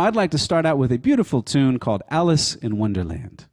I'd like to start out with a beautiful tune called Alice in Wonderland.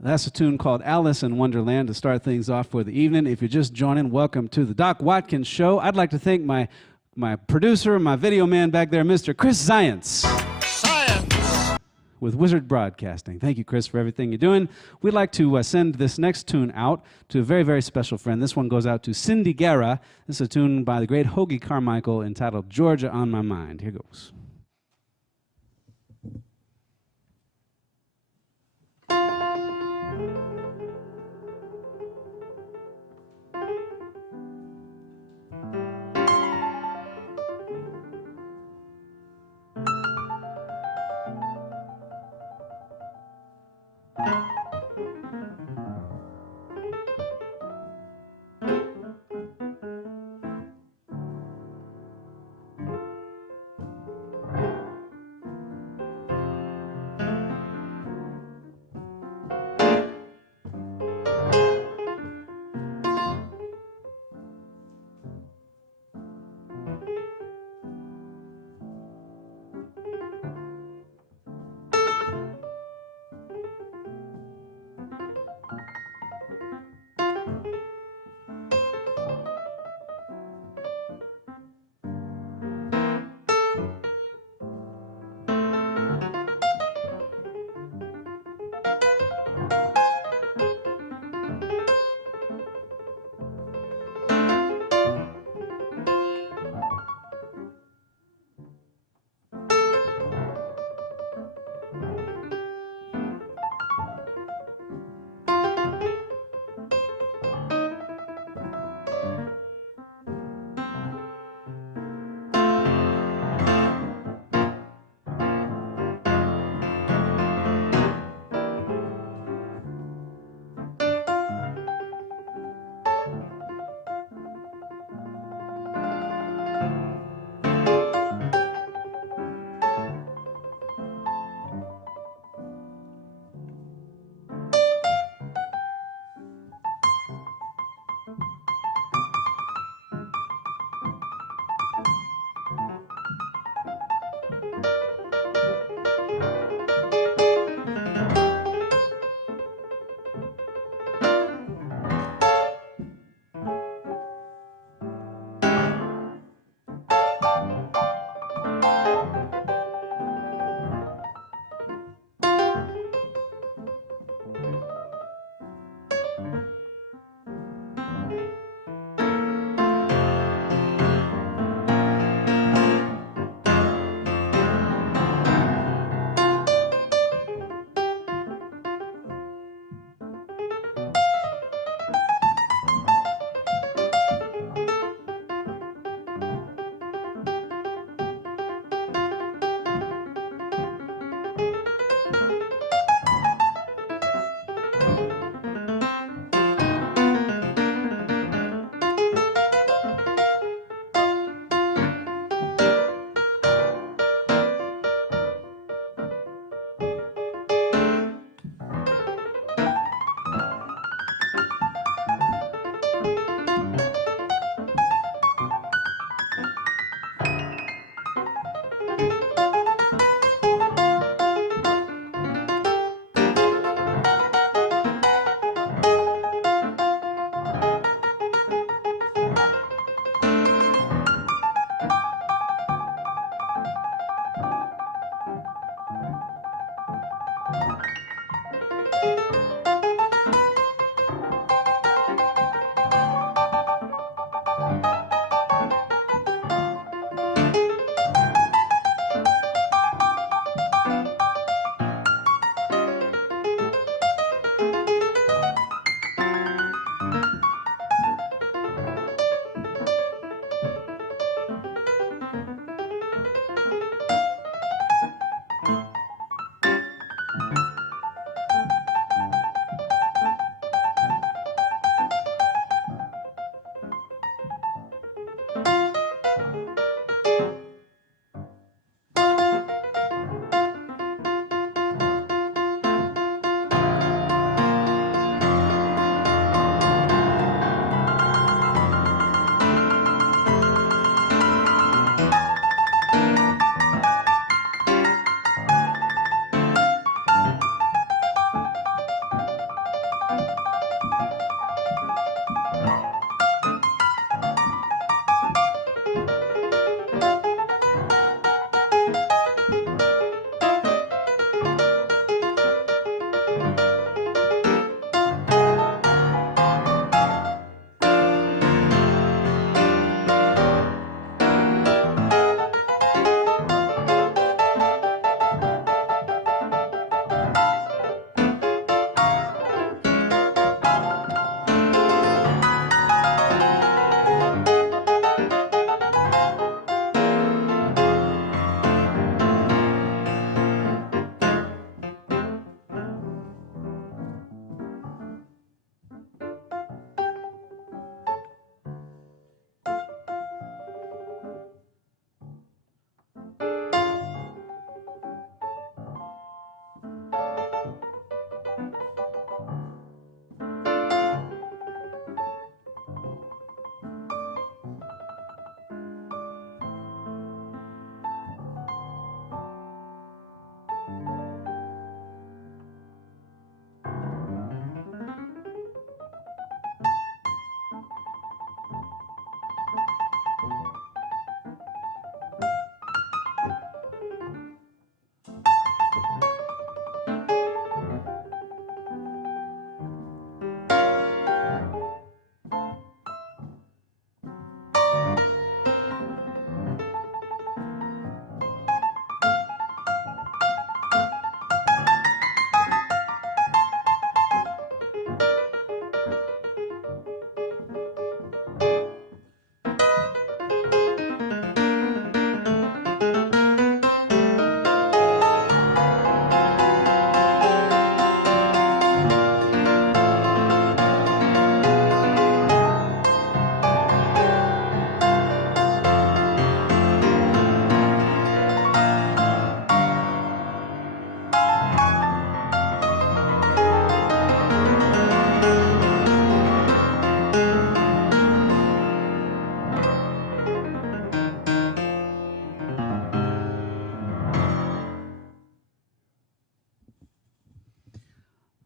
That's a tune called Alice in Wonderland to start things off for the evening. If you're just joining, welcome to the Doc Watkins Show. I'd like to thank my producer, my video man back there, Mr. Chris Zients. Science! With Wizard Broadcasting. Thank you, Chris, for everything you're doing. We'd like to send this next tune out to a very, very special friend. This one goes out to Cindy Guerra. This is a tune by the great Hoagie Carmichael entitled Georgia on My Mind. Here goes.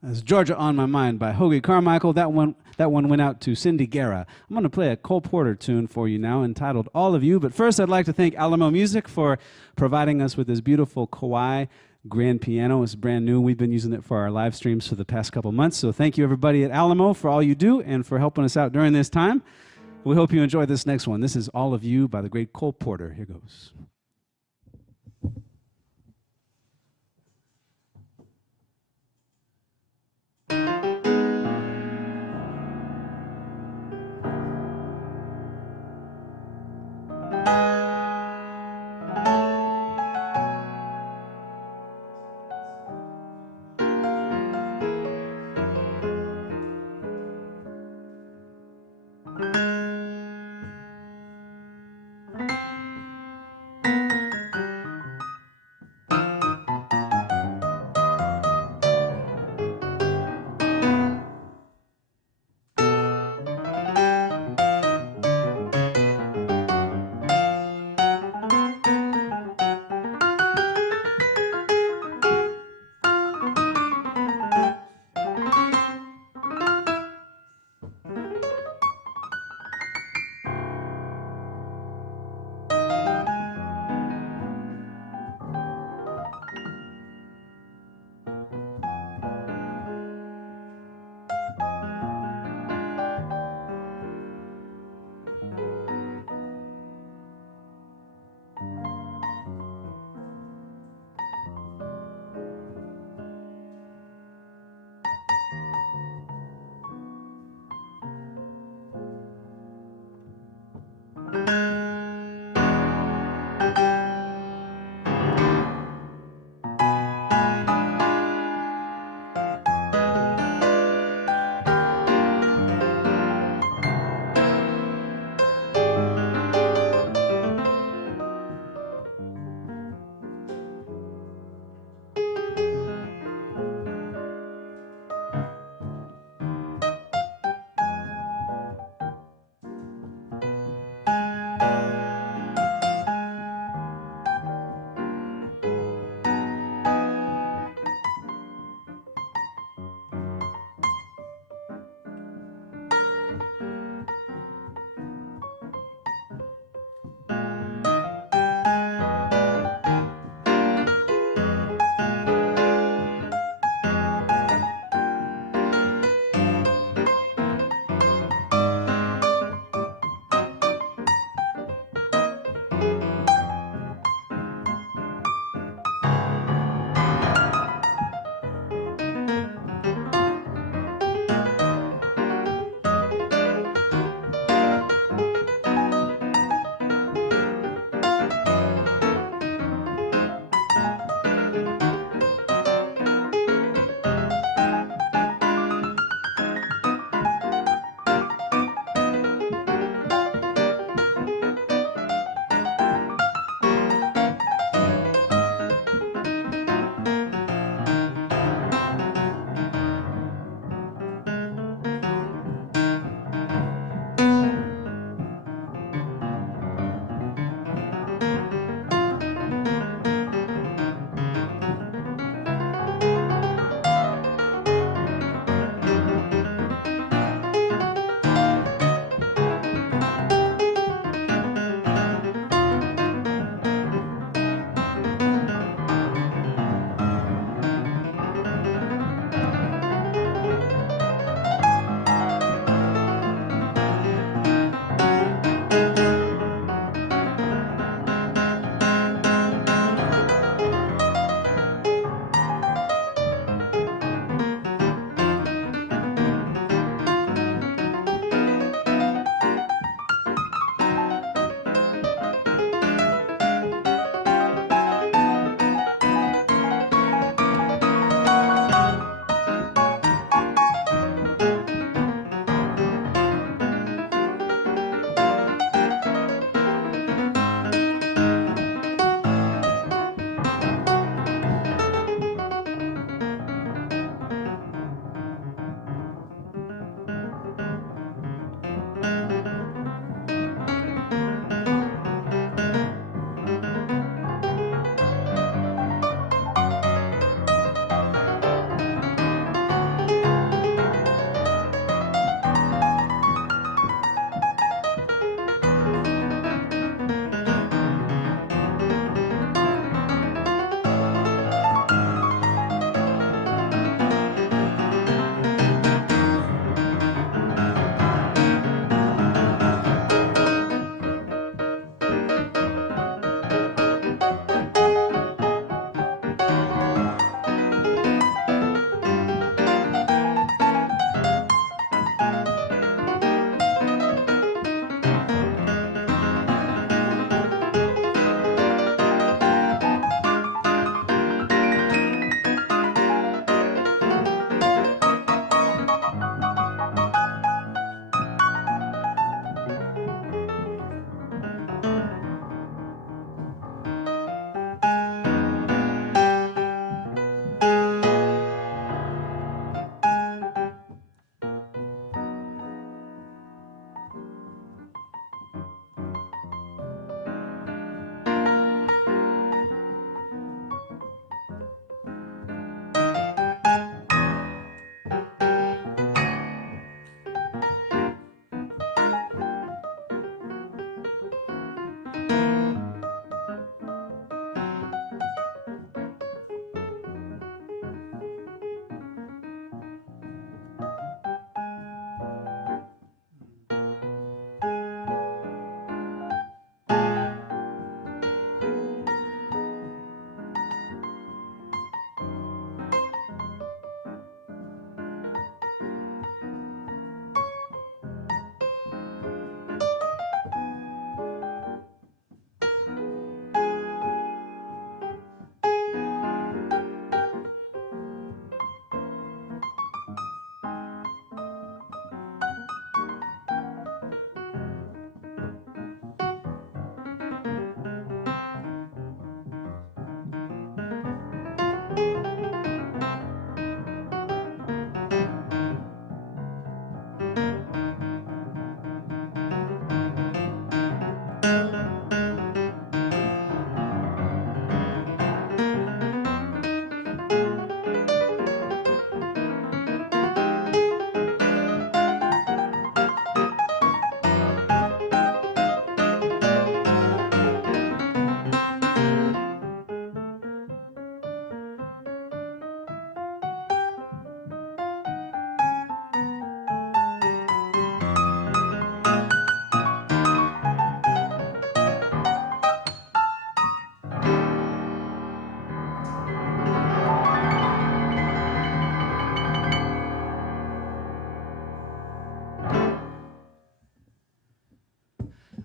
That's Georgia on My Mind by Hoagie Carmichael. That one went out to Cindy Guerra. I'm going to play a Cole Porter tune for you now entitled All of You. But first, I'd like to thank Alamo Music for providing us with this beautiful Kawai grand piano. It's brand new. We've been using it for our live streams for the past couple months. So thank you, everybody at Alamo, for all you do and for helping us out during this time. We hope you enjoy this next one. This is All of You by the great Cole Porter. Here goes.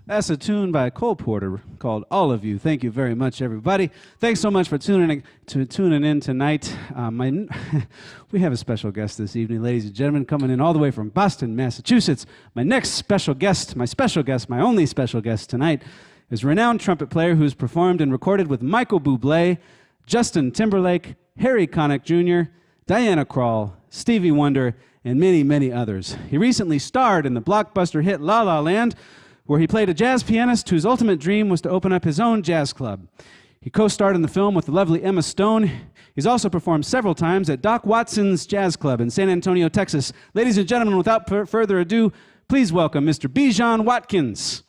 That's a tune by Cole Porter called All of You. Thank you very much, everybody. Thanks so much for tuning in tonight. We have a special guest this evening, ladies and gentlemen, coming in all the way from Boston, Massachusetts. My only special guest tonight is a renowned trumpet player who's performed and recorded with Michael Buble, Justin Timberlake, Harry Connick Jr., Diana Krall, Stevie Wonder, and many, many others. He recently starred in the blockbuster hit La La Land, where he played a jazz pianist whose ultimate dream was to open up his own jazz club. He co-starred in the film with the lovely Emma Stone. He's also performed several times at Doc Watson's Jazz Club in San Antonio, Texas. Ladies and gentlemen, without further ado, please welcome Mr. Bijon Watkins.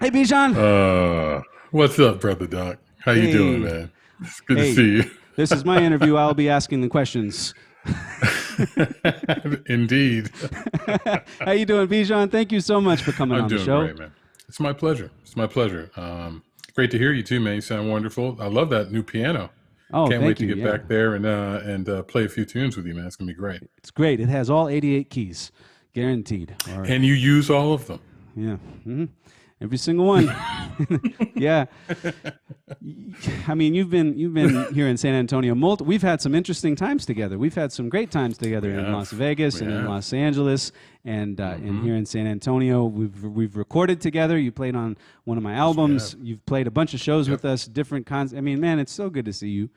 Hey, Bijon. What's up, brother Doc? How you doing, man? It's good to see you. This is my interview. I'll be asking the questions. Indeed. How you doing, Bijon? Thank you so much for coming on the show. I'm doing great, man. It's my pleasure. Great to hear you too, man. You sound wonderful. I love that new piano. Oh, Can't wait to get you. back there and play a few tunes with you, man. It's gonna be great. It's great. It has all 88 keys, guaranteed. All right. And you use all of them. Yeah. Mm-hmm. Every single one. Yeah. I mean, you've been here in San Antonio. We've had some interesting times together. We've had some great times together in Las Vegas and in Los Angeles and here in San Antonio. We've recorded together. You played on one of my albums. You've played a bunch of shows with us, different kinds. I mean, man, it's so good to see you.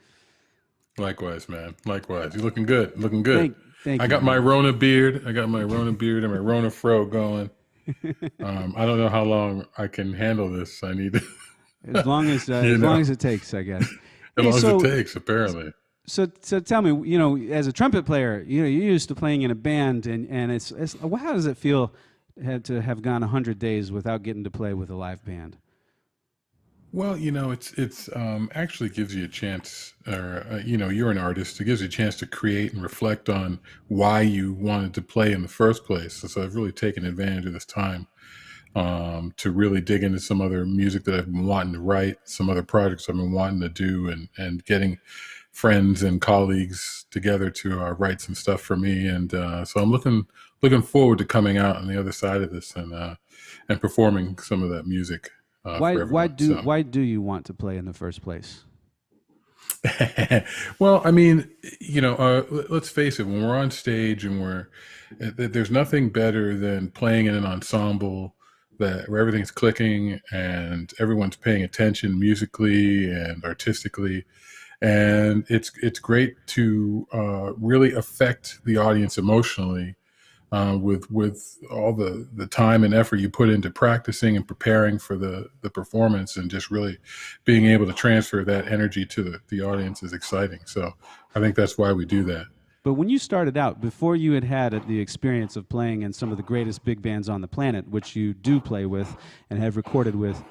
Likewise, man. Likewise. You're looking good. Looking good. Thank you. I got my Rona beard. I got my Rona beard and my Rona fro going. I don't know how long I can handle this. I need as long as it takes, I guess. As long as it takes, apparently. So tell me, as a trumpet player, you're used to playing in a band, and it's how does it feel to have gone 100 days without getting to play with a live band? Well, it's actually gives you a chance, or you're an artist. It gives you a chance to create and reflect on why you wanted to play in the first place. So I've really taken advantage of this time to really dig into some other music that I've been wanting to write, some other projects I've been wanting to do, and getting friends and colleagues together to write some stuff for me. And so I'm looking forward to coming out on the other side of this and performing some of that music. Why do you want to play in the first place? Well, I mean, let's face it, when we're on stage and there's nothing better than playing in an ensemble where everything's clicking and everyone's paying attention musically and artistically. And it's great to really affect the audience emotionally with all the time and effort you put into practicing and preparing for the performance, and just really being able to transfer that energy to the audience is exciting. So I think that's why we do that. But when you started out, before you had the experience of playing in some of the greatest big bands on the planet, which you do play with and have recorded with,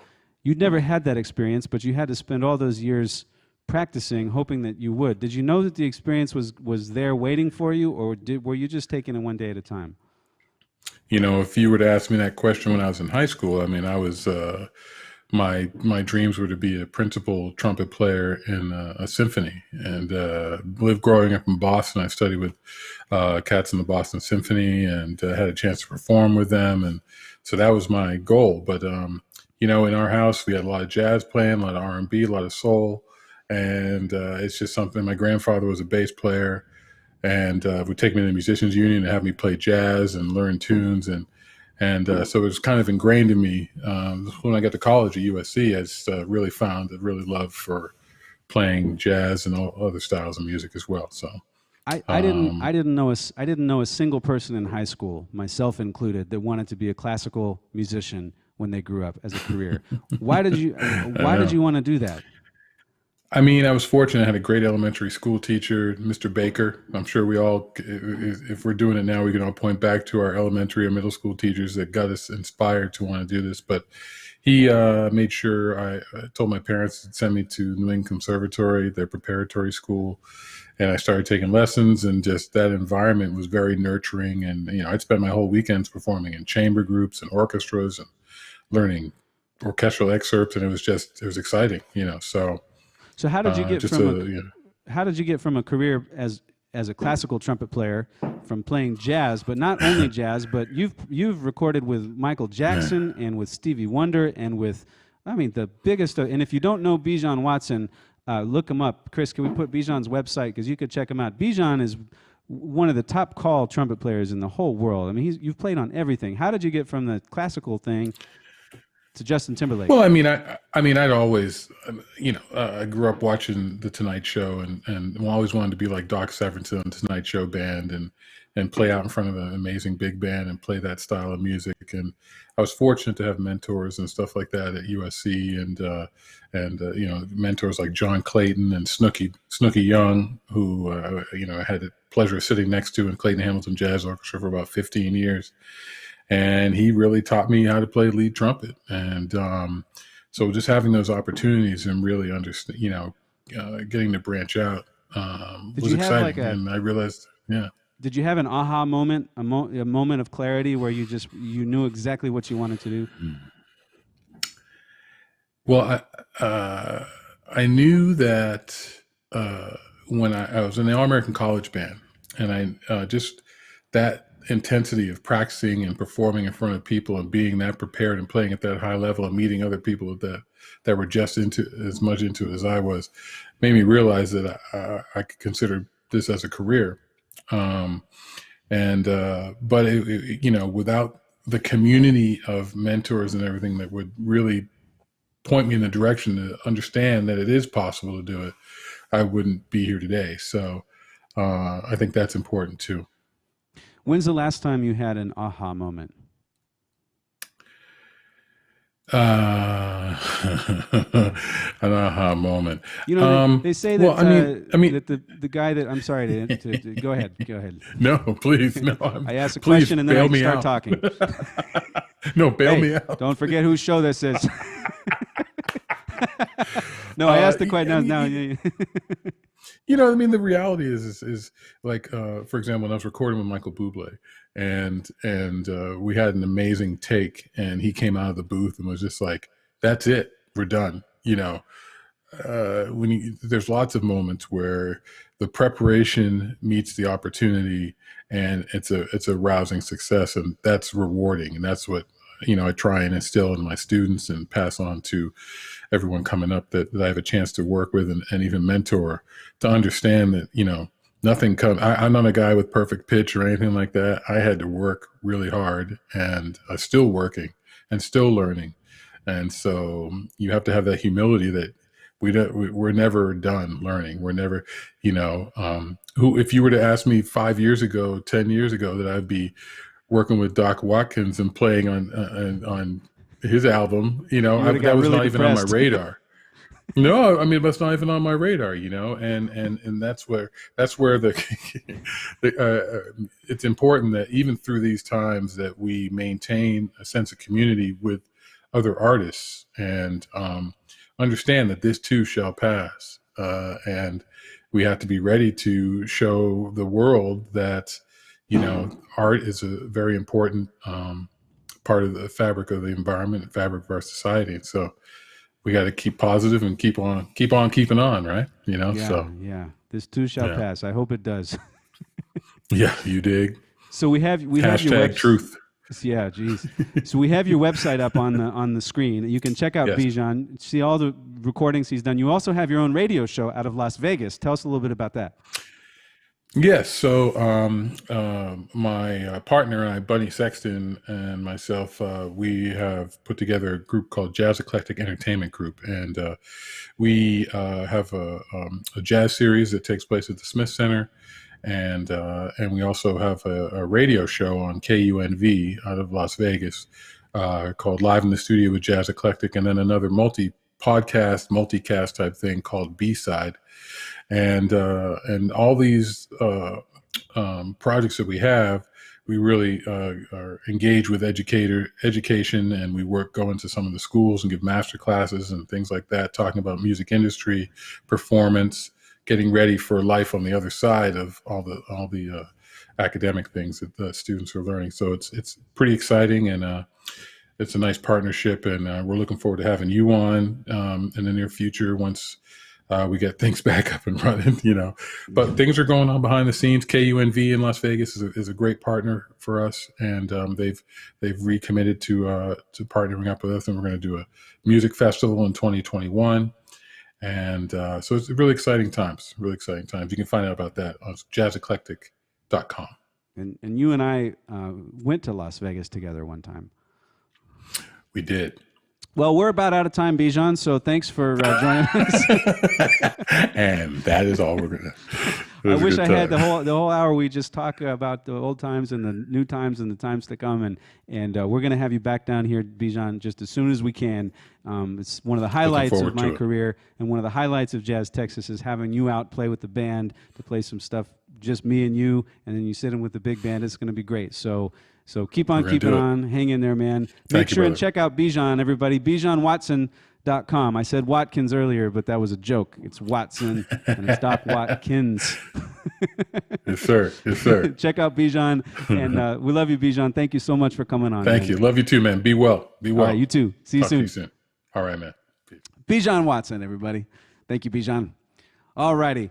you'd never had that experience, but you had to spend all those years practicing, hoping that you would. Did you know that the experience was there waiting for you, or were you just taking it one day at a time? If you were to ask me that question when I was in high school, I mean, I was my dreams were to be a principal trumpet player in a symphony, and lived growing up in Boston. I studied with cats in the Boston Symphony and had a chance to perform with them, and so that was my goal. But in our house we had a lot of jazz playing, a lot of R&B, a lot of soul. And it's just something. My grandfather was a bass player, and would take me to the musicians union and have me play jazz and learn tunes, and so it was kind of ingrained in me. When I got to college at USC, I just really found a really love for playing jazz and all other styles of music as well. So I didn't know a single person in high school, myself included, that wanted to be a classical musician when they grew up as a career. Why did you want to do that? I mean, I was fortunate. I had a great elementary school teacher, Mr. Baker. I'm sure we all, if we're doing it now, we can all point back to our elementary or middle school teachers that got us inspired to want to do this. But he made sure I told my parents to send me to New England Conservatory, their preparatory school, and I started taking lessons. And just that environment was very nurturing. And I'd spend my whole weekends performing in chamber groups and orchestras and learning orchestral excerpts, and it was exciting. So how did you get how did you get from a career as as a classical trumpet player from playing jazz, but not only jazz, but you've recorded with Michael Jackson and with Stevie Wonder and with, I mean, the biggest. And if you don't know Bijon Watson, look him up. Chris, can we put Bijon's website, because you could check him out. Bijon is one of the top call trumpet players in the whole world. I mean, you've played on everything. How did you get from the classical thing to Justin Timberlake? Well, I mean, I'd always, I grew up watching The Tonight Show, and always wanted to be like Doc Severinsen on Tonight Show band, and play out in front of an amazing big band and play that style of music. And I was fortunate to have mentors and stuff like that at USC, and mentors like John Clayton and Snooky Young, who I had the pleasure of sitting next to in Clayton Hamilton Jazz Orchestra for about 15 years. And he really taught me how to play lead trumpet. And so just having those opportunities and really understand, getting to branch out was exciting. And I realized, yeah. Did you have an aha moment, a moment of clarity where you knew exactly what you wanted to do? Well, I knew that when I was in the All-American College Band, and I just that intensity of practicing and performing in front of people and being that prepared and playing at that high level and meeting other people that were just as much into it as I was, made me realize that I could consider this as a career. But without the community of mentors and everything that would really point me in the direction to understand that it is possible to do it, I wouldn't be here today. So I think that's important too. When's the last time you had an aha moment? An aha moment. They say that. That the guy that I'm sorry to go ahead. Go ahead. No, please, no. I ask a question and then I start talking. No, bail me out. Don't forget whose show this is. No, I asked the question now. The reality is like, for example, when I was recording with Michael Buble, and we had an amazing take, and he came out of the booth and was just like, "That's it, we're done." There's lots of moments where the preparation meets the opportunity, and it's a rousing success, and that's rewarding, and that's what I try and instill in my students and pass on to everyone coming up that I have a chance to work with and even mentor, to understand that, nothing comes. I'm not a guy with perfect pitch or anything like that. I had to work really hard, and I'm still working and still learning. And so you have to have that humility that we're never done learning. We're never, if you were to ask me 5 years ago, 10 years ago, that I'd be working with Doc Watkins and playing on his album, that was not even on my radar. No, I mean, that's not even on my radar, and that's where it's important that even through these times that we maintain a sense of community with other artists and understand that this too shall pass, and we have to be ready to show the world that art is a very important part of the fabric of the environment and fabric of our society. And so we got to keep positive and keep on keeping on, right? Yeah. This too shall pass. I hope it does. Yeah, you dig. So we have your hashtag truth. Yeah, geez. So we have your website up on the screen. You can check out Bijon, see all the recordings he's done. You also have your own radio show out of Las Vegas. Tell us a little bit about that. Yes. So my partner and I, Bunny Sexton, and myself, we have put together a group called Jazz Eclectic Entertainment Group. And we have a jazz series that takes place at the Smith Center. And we also have a radio show on KUNV out of Las Vegas called Live in the Studio with Jazz Eclectic. And then another multicast type thing called B-Side. And all these projects that we have, we really are engaged with education, and we go into some of the schools and give master classes and things like that, talking about music industry, performance, getting ready for life on the other side of all the academic things that the students are learning. So it's pretty exciting, and it's a nice partnership, and we're looking forward to having you on in the near future once we get things back up and running, But things are going on behind the scenes. KUNV in Las Vegas is a great partner for us, and they've recommitted to partnering up with us, and we're going to do a music festival in 2021. And so it's really exciting times. Really exciting times. You can find out about that on jazzeclectic.com. And you and I went to Las Vegas together one time. We did. Well, we're about out of time, Bijon, so thanks for joining us. And that is all we're going to. I wish I had the whole hour. We just talk about the old times and the new times and the times to come, and we're going to have you back down here, Bijon, just as soon as we can. It's one of the highlights of my career, and one of the highlights of Jazz Texas is having you out play with the band to play some stuff, just me and you, and then you sit in with the big band. It's going to be great. So keep on keeping on. Hang in there, man. Make sure and check out Bijon, everybody. BijonWatson.com. I said Watkins earlier, but that was a joke. It's Watson, and it's Doc Watkins. Yes, sir. Yes, sir. Check out Bijon, and we love you, Bijon. Thank you so much for coming on. Thank you. Love you too, man. Be well. Be well. All right, you too. See you soon. To you soon. All right, man. Peace. Bijon Watson, everybody. Thank you, Bijon. All righty.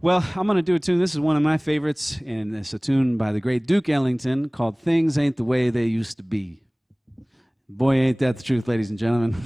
Well, I'm going to do a tune. This is one of my favorites, and it's a tune by the great Duke Ellington called Things Ain't the Way They Used to Be. Boy, ain't that the truth, ladies and gentlemen.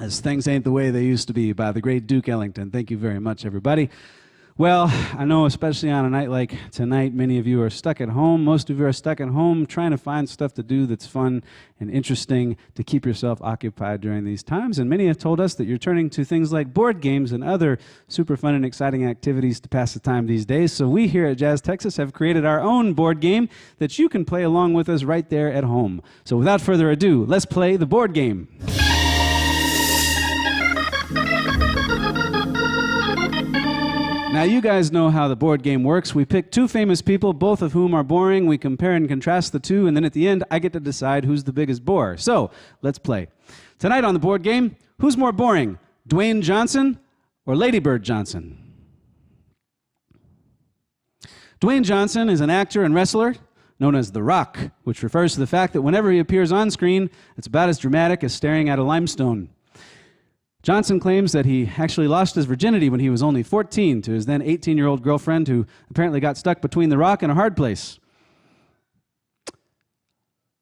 as Things Ain't the Way They Used to Be by the great Duke Ellington. Thank you very much, everybody. Well, I know especially on a night like tonight, many of you are stuck at home. Most of you are stuck at home trying to find stuff to do that's fun and interesting to keep yourself occupied during these times. And many have told us that you're turning to things like board games and other super fun and exciting activities to pass the time these days. So we here at Jazz Texas have created our own board game that you can play along with us right there at home. So without further ado, let's play the board game. Now, you guys know how the board game works. We pick two famous people, both of whom are boring. We compare and contrast the two, and then at the end, I get to decide who's the biggest bore. So, let's play. Tonight on the board game, who's more boring, Dwayne Johnson or Lady Bird Johnson? Dwayne Johnson is an actor and wrestler known as The Rock, which refers to the fact that whenever he appears on screen, it's about as dramatic as staring at a limestone. Johnson claims that he actually lost his virginity when he was only 14 to his then 18-year-old girlfriend, who apparently got stuck between The Rock and a hard place.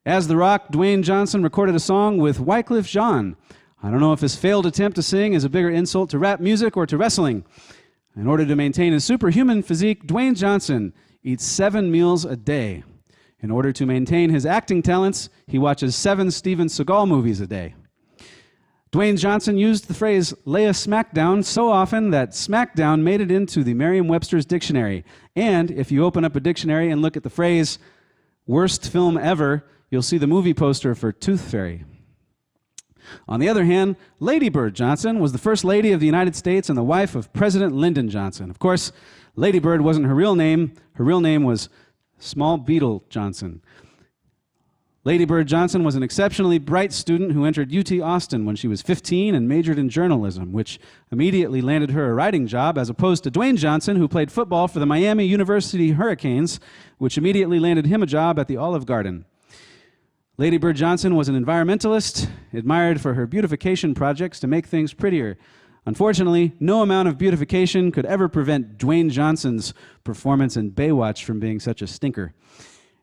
As The Rock, Dwayne Johnson recorded a song with Wyclef Jean. I don't know if his failed attempt to sing is a bigger insult to rap music or to wrestling. In order to maintain his superhuman physique, Dwayne Johnson eats 7 meals a day. In order to maintain his acting talents, he watches 7 Steven Seagal movies a day. Dwayne Johnson used the phrase lay a smackdown so often that smackdown made it into the Merriam-Webster's dictionary. And if you open up a dictionary and look at the phrase worst film ever, you'll see the movie poster for Tooth Fairy. On the other hand, Lady Bird Johnson was the first lady of the United States and the wife of President Lyndon Johnson. Of course, Lady Bird wasn't her real name. Her real name was Small Beetle Johnson. Lady Bird Johnson was an exceptionally bright student who entered UT Austin when she was 15 and majored in journalism, which immediately landed her a writing job, as opposed to Dwayne Johnson, who played football for the Miami University Hurricanes, which immediately landed him a job at the Olive Garden. Lady Bird Johnson was an environmentalist, admired for her beautification projects to make things prettier. Unfortunately, no amount of beautification could ever prevent Dwayne Johnson's performance in Baywatch from being such a stinker.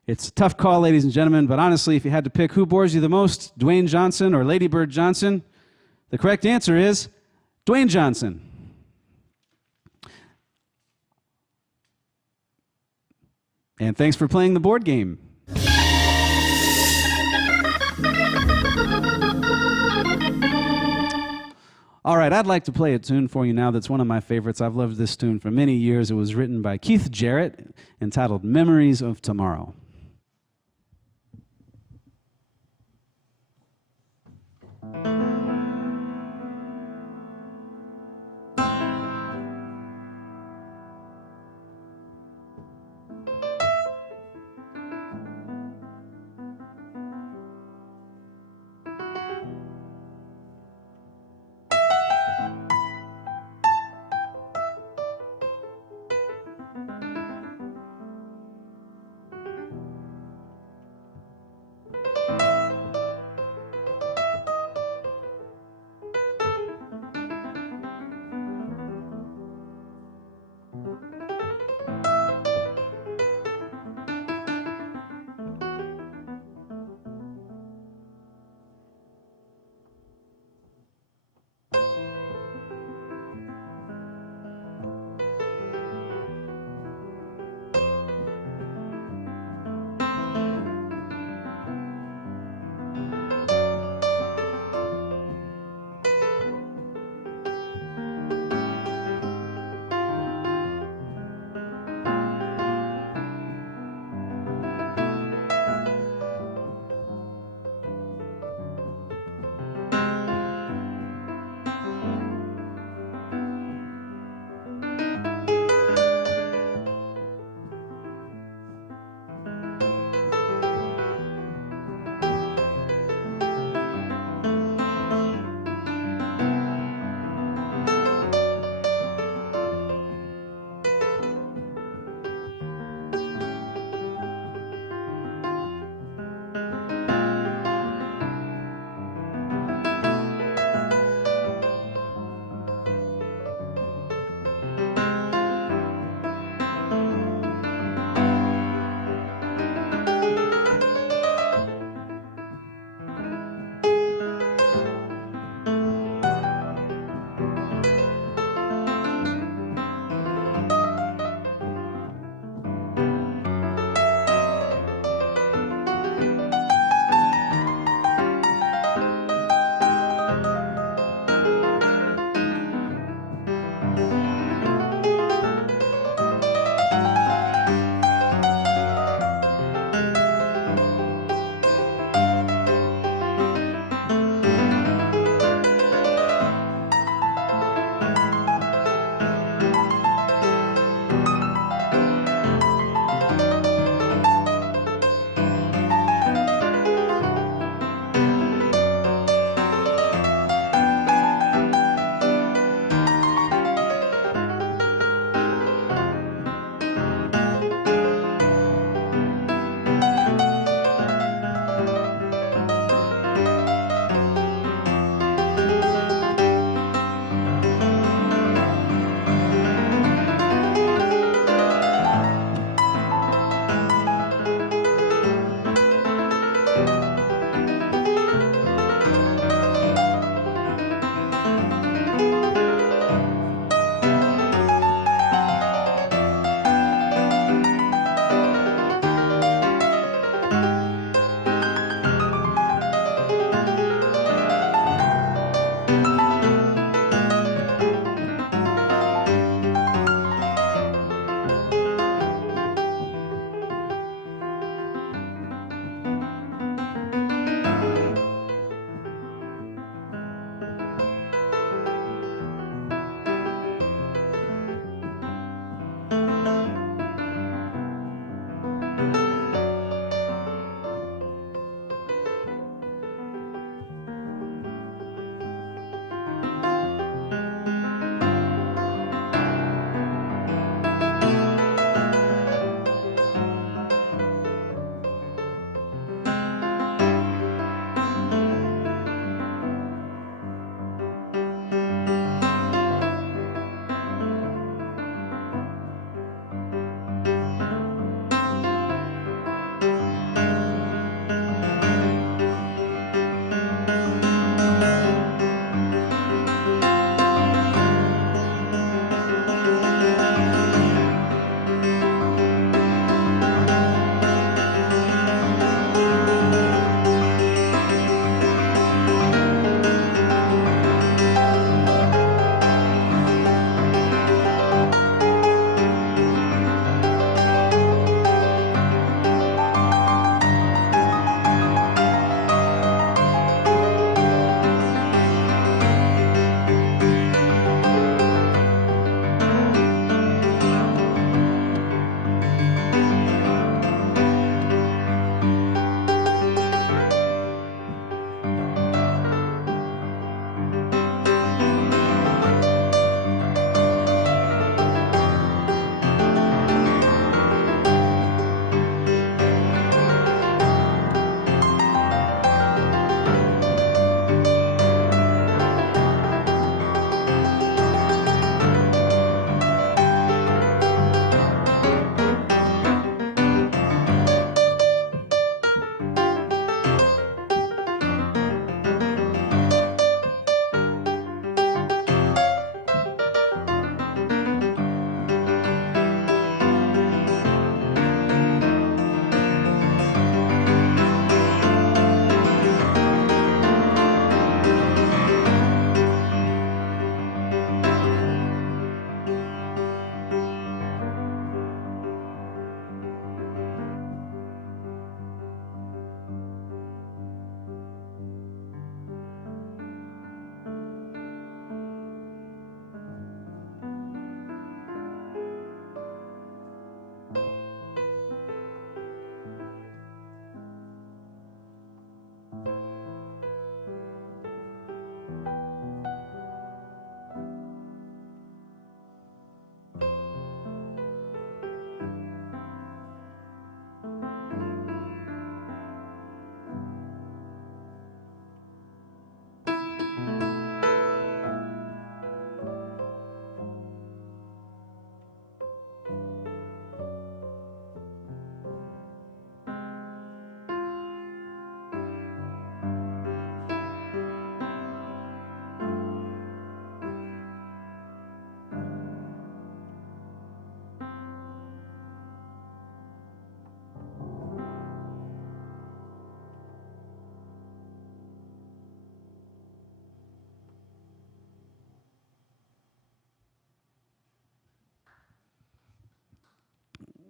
It's a tough call, ladies and gentlemen, but honestly, if you had to pick who bores you the most, Dwayne Johnson or Lady Bird Johnson, the correct answer is Dwayne Johnson. And thanks for playing the board game. All right, I'd like to play a tune for you now that's one of my favorites. I've loved this tune for many years. It was written by Keith Jarrett, entitled Memories of Tomorrow.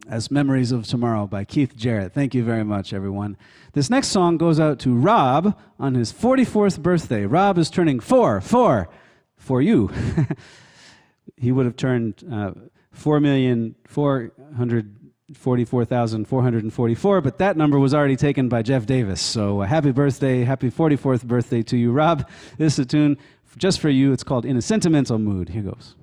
As Memories of Tomorrow by Keith Jarrett. Thank you very much, everyone. This next song goes out to Rob on his 44th birthday. Rob is turning four for you. He would have turned 4,444,444, but that number was already taken by Jeff Davis. So happy birthday, happy 44th birthday to you, Rob. This is a tune just for you. It's called In a Sentimental Mood. Here goes.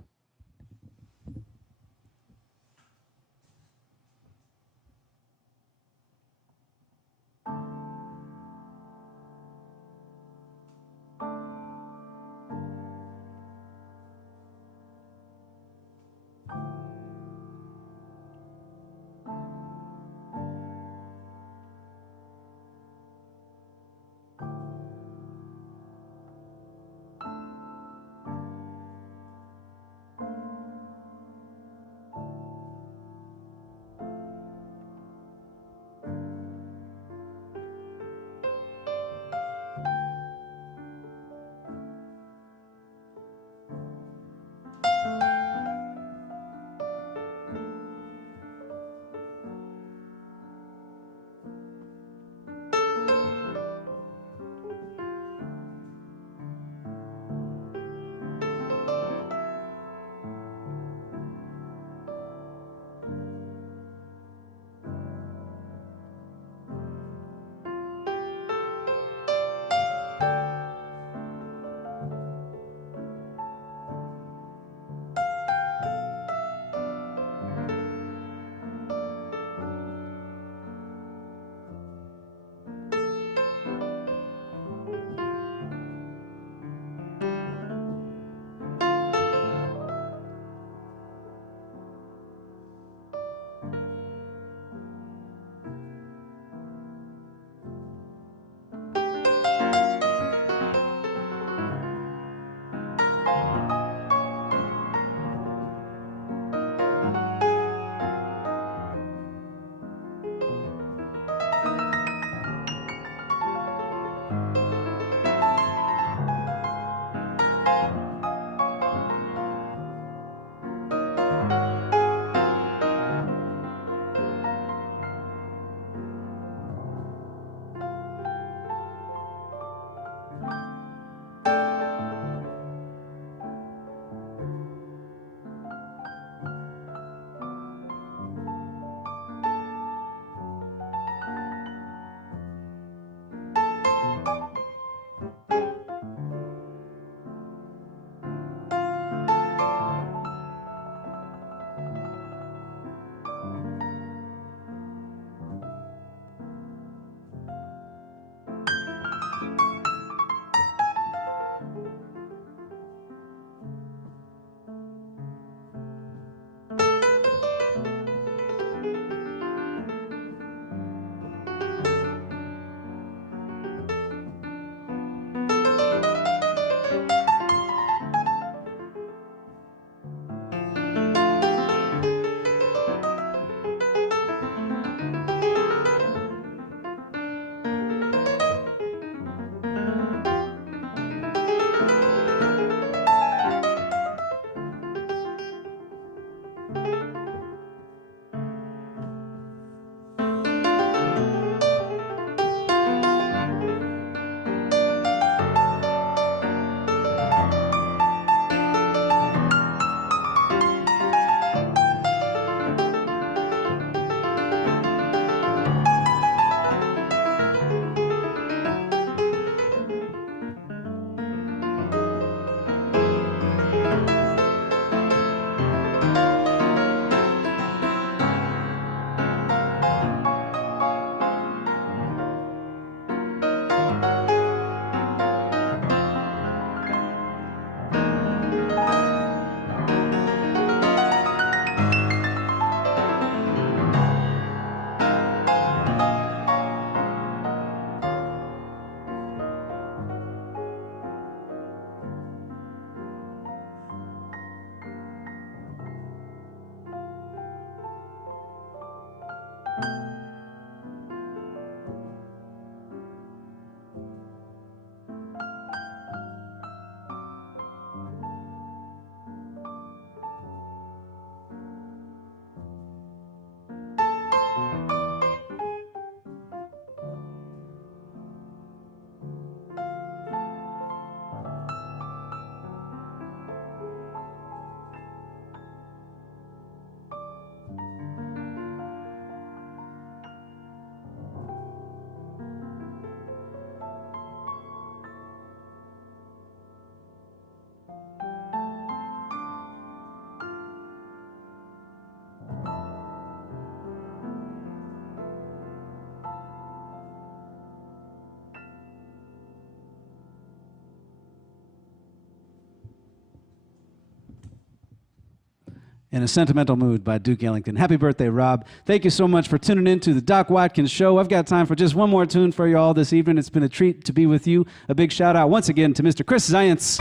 In a Sentimental Mood by Duke Ellington. Happy birthday, Rob. Thank you so much for tuning in to the Doc Watkins Show. I've got time for just one more tune for you all this evening. It's been a treat to be with you. A big shout out once again to Mr. Chris Zients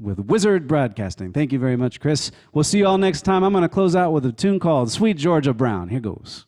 with Wizard Broadcasting. Thank you very much, Chris. We'll see you all next time. I'm going to close out with a tune called Sweet Georgia Brown. Here goes.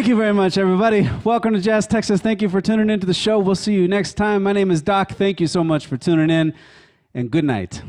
Thank you very much, everybody. Welcome to Jazz Texas. Thank you for tuning into the show. We'll see you next time. My name is Doc. Thank you so much for tuning in, and good night.